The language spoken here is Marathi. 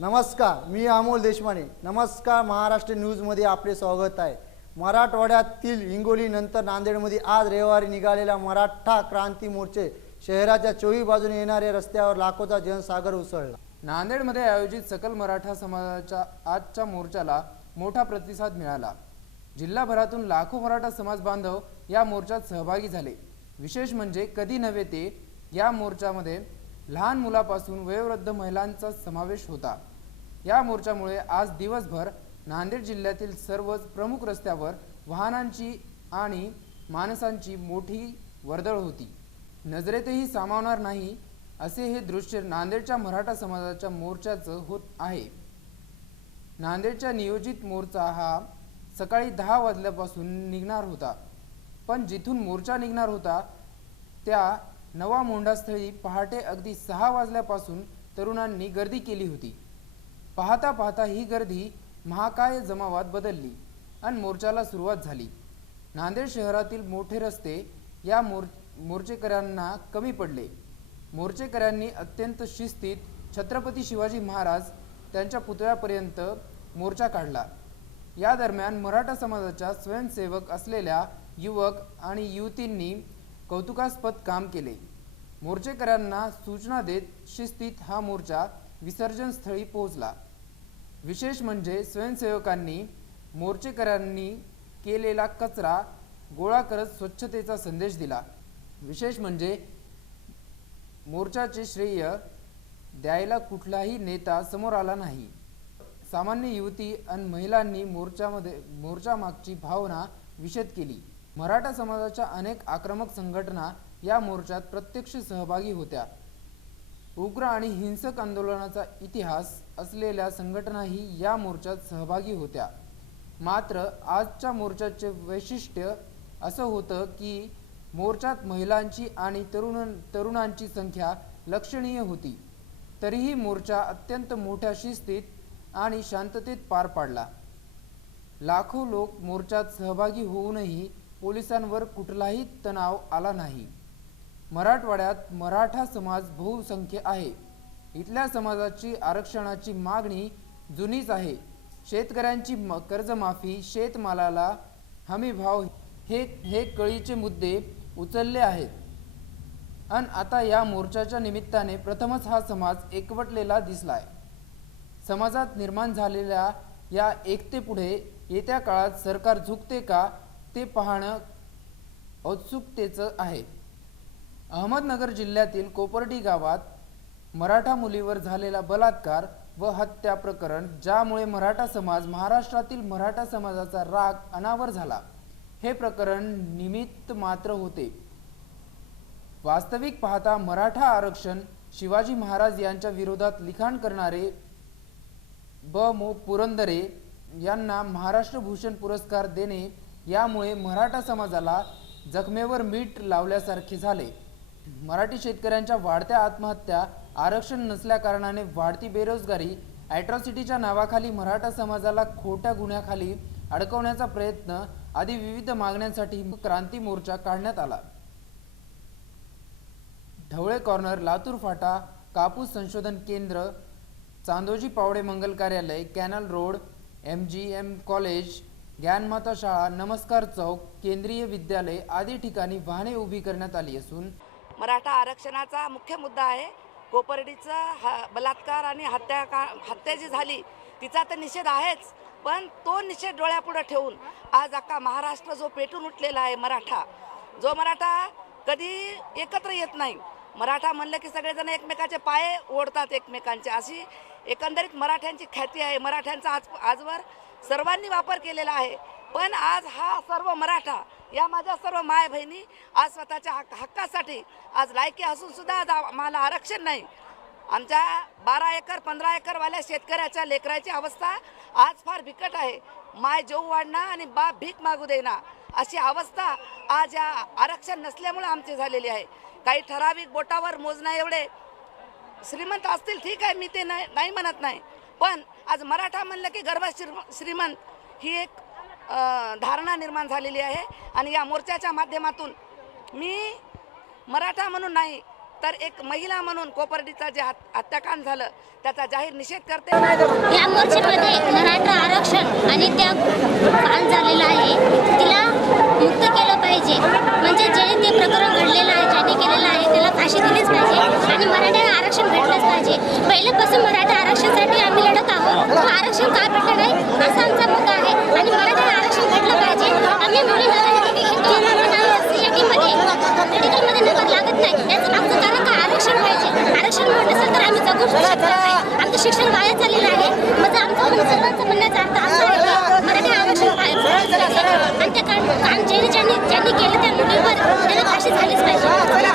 नमस्कार मी अमोल देशमाने. नमस्कार महाराष्ट्र न्यूजमध्ये आपले स्वागत आहे. मराठवाड्यातील हिंगोली नंतर नांदेडमध्ये आज रविवारी निघालेला मराठा क्रांती मोर्चे शहराच्या चोवी बाजूने येणाऱ्या रस्त्यावर लाखोचा जनसागर उसळला. नांदेडमध्ये आयोजित सकल मराठा समाजाच्या आजच्या मोर्चाला मोठा प्रतिसाद मिळाला. जिल्हाभरातून लाखो मराठा समाज बांधव या मोर्चात सहभागी झाले. विशेष म्हणजे कधी नव्हे ते या मोर्चामध्ये लहान मुलापासून वयोवृद्ध महिलांचा समावेश होता. या मोर्चामुळे आज दिवसभर नांदेड जिल्ह्यातील सर्वच प्रमुख रस्त्यावर वाहनांची आणि माणसांची मोठी वर्दळ होती. नजरेतही सामावणार नाही असे हे दृश्य नांदेडच्या मराठा समाजाच्या मोर्चाचं होत आहे. नांदेडच्या नियोजित मोर्चा हा सकाळी दहा वाजल्यापासून निघणार होता. पण जिथून मोर्चा निघणार होता त्या नवा मोंढास्थळी पहाटे अगदी सहा वाजल्यापासून तरुणांनी गर्दी केली होती. पाहता पाहता ही गर्दी महाकाय जमावात बदलली आणि मोर्चाला सुरुवात झाली. नांदेड शहरातील मोठे रस्ते या मोर मोर्चेकऱ्यांना कमी पडले. मोर्चेकऱ्यांनी अत्यंत शिस्तीत छत्रपती शिवाजी महाराज त्यांच्या पुतळ्यापर्यंत मोर्चा काढला. या दरम्यान मराठा समाजाच्या स्वयंसेवक असलेल्या युवक आणि युवतींनी कौतुकास्पद काम केले. मोर्चेकऱ्यांना सूचना देत शिस्तीत हा मोर्चा विसर्जन स्थळी पोहोचला. विशेष म्हणजे स्वयंसेवकांनी मोर्चेकऱ्यांनी केलेला कचरा गोळा करत स्वच्छतेचा संदेश दिला. विशेष म्हणजे मोर्चाचे श्रेय द्यायला कुठलाही नेता समोर आला नाही. सामान्य युवती आणि महिलांनी मोर्चामध्ये मोर्चामागची भावना विशद केली. मराठा समाजाच्या अनेक आक्रमक संघटना या मोर्चात प्रत्यक्ष सहभागी होत्या. उग्र आणि हिंसक आंदोलनाचा इतिहास असलेल्या संघटनाही या मोर्चात सहभागी होत्या. मात्र आजच्या मोर्चाचे वैशिष्ट्य असं होतं की मोर्चात महिलांची आणि तरुण तरुणांची संख्या लक्षणीय होती. तरीही मोर्चा अत्यंत मोठ्या शिस्तीत आणि शांततेत पार पाडला. लाखो लोक मोर्चात सहभागी होऊनही पोलिसांवर कुठलाही तणाव आला नाही. मराठवाड्यात मराठा समाज बहुसंख्य आहे. इथल्या समाजाची आरक्षणाची मागणी जुनीच आहे. शेतकऱ्यांची म- कर्जमाफी शेतमालाला हमी भाव हे हे कळीचे मुद्दे उचलले आहेत. आणि आता या मोर्चाच्या निमित्ताने प्रथमच हा समाज एकवटलेला दिसलाय. समाजात निर्माण झालेल्या या एकतेपुढे येत्या काळात सरकार झुकते का ते पाहणं औत्सुकतेचं आहे. अहमदनगर जिल्ह्यातील कोपर्डी गावात मराठा मुलीवर झालेला बलात्कार व हत्या प्रकरण ज्यामुळे मराठा समाज महाराष्ट्रातील मराठा समाजाचा राग अनावर झाला. हे प्रकरण निमित्त मात्र होते. वास्तविक पाहता मराठा आरक्षण शिवाजी महाराज यांच्या विरोधात लिखाण करणारे ब. मो. पुरंदरे यांना महाराष्ट्र भूषण पुरस्कार देणे यामुळे मराठा समाजाला जखमेवर मीठ लावल्यासारखे झाले. मराठी शेतकऱ्यांच्या वाढत्या आत्महत्या आरक्षण नसल्याकारणाने वाढती बेरोजगारी ॲट्रॉसिटीच्या नावाखाली मराठा समाजाला खोट्या गुन्ह्याखाली अडकवण्याचा प्रयत्न आदी विविध मागण्यांसाठी क्रांती मोर्चा काढण्यात आला. ढवळे कॉर्नर लातूर फाटा कापूस संशोधन केंद्र Chandoji Pawade Mangal Karyalay canal road M G M college Dnyanmata शाळा नमस्कार चौक केंद्रीय विद्यालय आदी ठिकाणी वाहने उभी करण्यात आली असून मराठा आरक्षणाचा मुख्य मुद्दा आहे. कोपर्डीचा ह बलात्कार आणि हत्या का हत्या जी झाली तिचा तर निषेध आहेच पण तो निषेध डोळ्यापुढं ठेवून आज अख्खा महाराष्ट्र जो पेटून उठलेला आहे मराठा जो मराठा कधी एकत्र येत नाही. मराठा म्हणलं की सगळेजण एकमेकाचे पाय ओढतात एकमेकांचे. अशी एकंदरीत मराठ्यांची ख्याती आहे. मराठ्यांचा आज आजवर सर्वांनी वापर केलेला आहे. पण आज हा सर्व मराठा या माझ्या सर्व माय बहिणी आज स्वतःच्या हक्क हक्कासाठी आज लायकी असून सुद्धा आज आम्हाला आरक्षण नाही. आमच्या बारा एकर पंधरा एकरवाल्या शेतकऱ्याच्या लेकराची अवस्था आज फार बिकट आहे. माय जेऊ वाढणं आणि बाप भीक मागू देणार अशी अवस्था आज या आरक्षण नसल्यामुळे आमची झालेली आहे. काही ठराविक बोटावर मोजण्या एवढे श्रीमंत असतील ठीक आहे मी ते नाही नाही म्हणत नाही. पण आज मराठा म्हणलं की गर्भ श्रीमंत ही एक धारणा निर्माण झालेली आहे. आणि या मोर्चाच्या माध्यमातून मी मराठा म्हणून नाही तर एक महिला म्हणून कोपर्डीचा जे हत्याकांड झालं त्याचा जाहीर निषेध करते. या मोर्चेमध्ये मराठा आरक्षण आणि त्या काल झालेला आहे. तिला मुक्त केलं पाहिजे. म्हणजे जे ते प्रकरण घडलेलं आहे ज्यांनी केलेलं आहे त्याला फाशी दिलीच पाहिजे आणि मराठ्यांना आरक्षण भेटलंच पाहिजे. पहिल्यापासून मराठा आरक्षणासाठी आम्ही लढत आहोत. आरक्षण का भेटलं नाही? असा आमचा मुद्दा आहे. आणि मराठ्यांना आरक्षण भेटलं पाहिजे आम्ही मुलींना मेडिकलमध्ये मेडिकलमध्ये नंबर लागत नाही याचं मागचं कारण काय आरक्षण पाहिजे आरक्षण मिळत नसेल तर आम्ही जगू शकत नाही आमचं शिक्षण वाया चाललेलं आहे. म्हणजे आमचं सर्वांचं म्हणण्याचा अर्थ असा आहे की? मराठी आरक्षण आणि त्या कारण ज्यांनी ज्यांनी ज्यांनी केलं त्या मुलीवर त्याला फाशी झालीच पाहिजे.